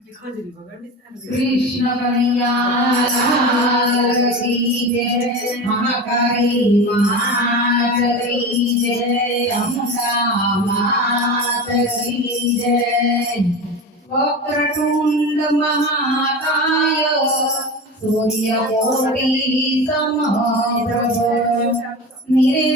कृष्ण कन्या मात मात की जय वक्रतुंड महाकाय सूर्यकोटि समप्रभ निरे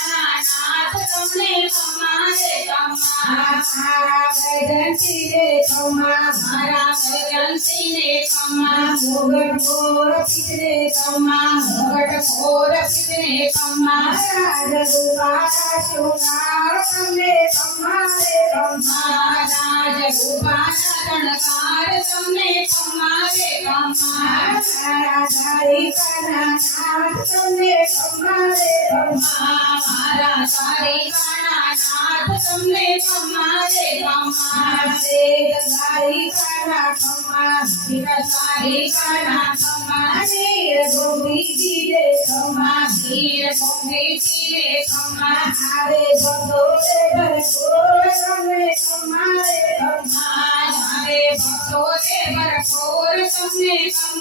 ખમા ખમારે ખમારે રમા તમને ખમારે ખમા વળી ખમારે ખમા તમને ખમારે ખમા મારા નારિકના નાથ તમને ખમારે રમા મારા દ્વારિકાના નાથ તમને ખમારે ખમા મારા વૈદંતી રે ખમા મારા ગગનસિંહને ખમા મોગટ મોર પિતરે ખમા મોગટ ખોર પિતને ખમા રાજ ગુબારા શોનાર તમને ખમારે ખમારે રમા મારા દ્વારિકાના નાથ તમને ખમારે ખમા મારે દ્વારિકાના ખમા વીર દ્વારિકાના ખમા નીર ગોપીજી રે ખમા વીર ગોપીજીને ખમા હારે ભગો રે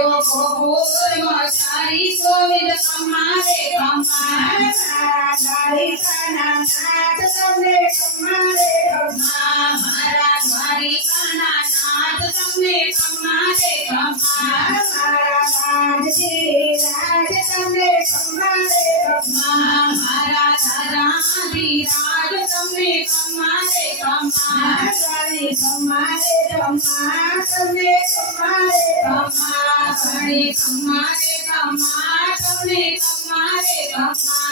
देव भोग मसारी गोविंद नाथ सबने समारे ब्रह्मा हमारा सारी नाथ सबने समारे ब्रह्मा सारा राज जी राज सबने समारे ब्रह्मा हमारा सारा राज सबने समारे ब्रह्मा सारी रे कम्मा रे कम्मा तुमने कम्मा रे कम्मा